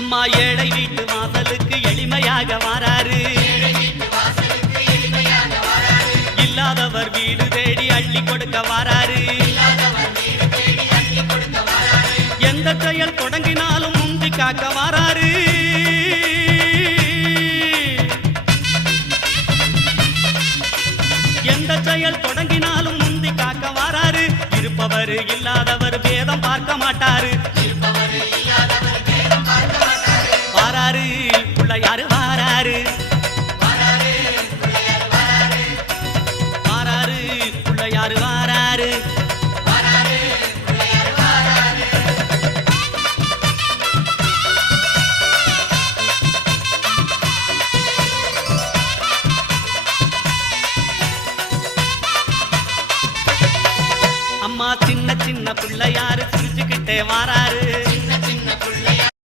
அம்மா ஏழை வீட்டு வாசலுக்கு எளிமையாக வாராரு. இல்லாதவர் வீடு தேடி அள்ளி கொடுக்க வாராரு. எந்த செயல் தொடங்கினாலும் முந்தி காக்க வாராரு. எந்த செயல் தொடங்கினாலும் முந்தி காக்க வாராரு. இருப்பவர் இல்லாதவர் பேதம் பார்க்க மாட்டாரு. வாராரு பிள்ளையாரு வாராரு. வாராரு பிள்ளையாரு வாராரு. அம்மா சின்ன சின்ன பிள்ளையாரு சிரிச்சுக்கிட்டே வாரா.